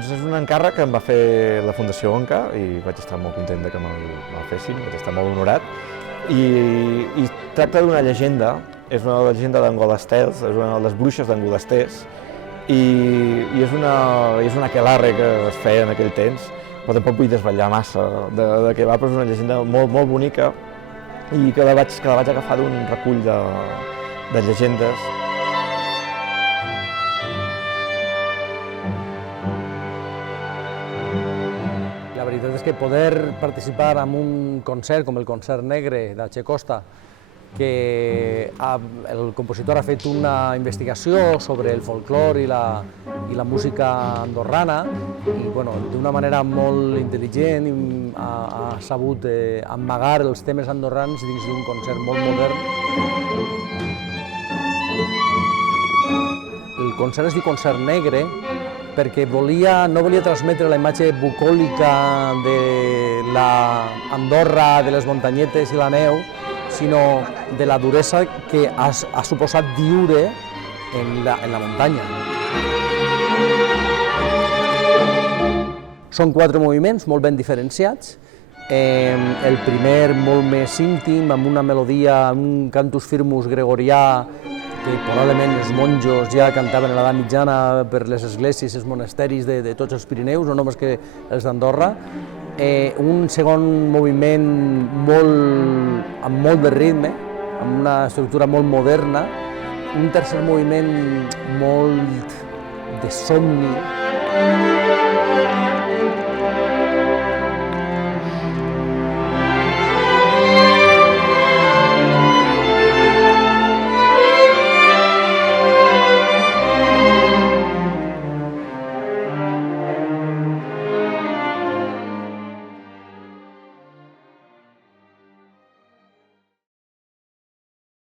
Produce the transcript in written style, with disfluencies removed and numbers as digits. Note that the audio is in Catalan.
Doncs és un encàrrec que em va fer la Fundació Onca i vaig estar molt content que me'l fessin, vaig estar molt honorat. I tracta d'una llegenda, és una llegenda d'Angolasters, és una de les bruixes d'Angolasters, i és una aquelarre que es feia en aquell temps, però tampoc vull desvetllar massa de què va, però és una llegenda molt, molt bonica i que la vaig agafar d'un recull de llegendes. La veritat és que poder participar en un concert com el Concert Negre d'H. Costa, que el compositor ha fet una investigació sobre el folklore i la música andorrana i d'una manera molt intel·ligent ha sabut amagar els temes andorrans dins d'un concert molt modern. El concert es diu Concert Negre perquè no volia transmetre la imatge bucòlica de l'Andorra, de les muntanyetes i la neu, sinó de la duresa que ha suposat viure en la muntanya. Són 4 moviments molt ben diferenciats. El primer molt més íntim, amb una melodia, un cantus firmus gregorià, que probablement els monjos ja cantaven a l'edat mitjana per les esglésies i els monasteris de tots els Pirineus, no només que els d'Andorra. Un segon moviment amb molt de ritme, amb una estructura molt moderna. Un tercer moviment molt de somni.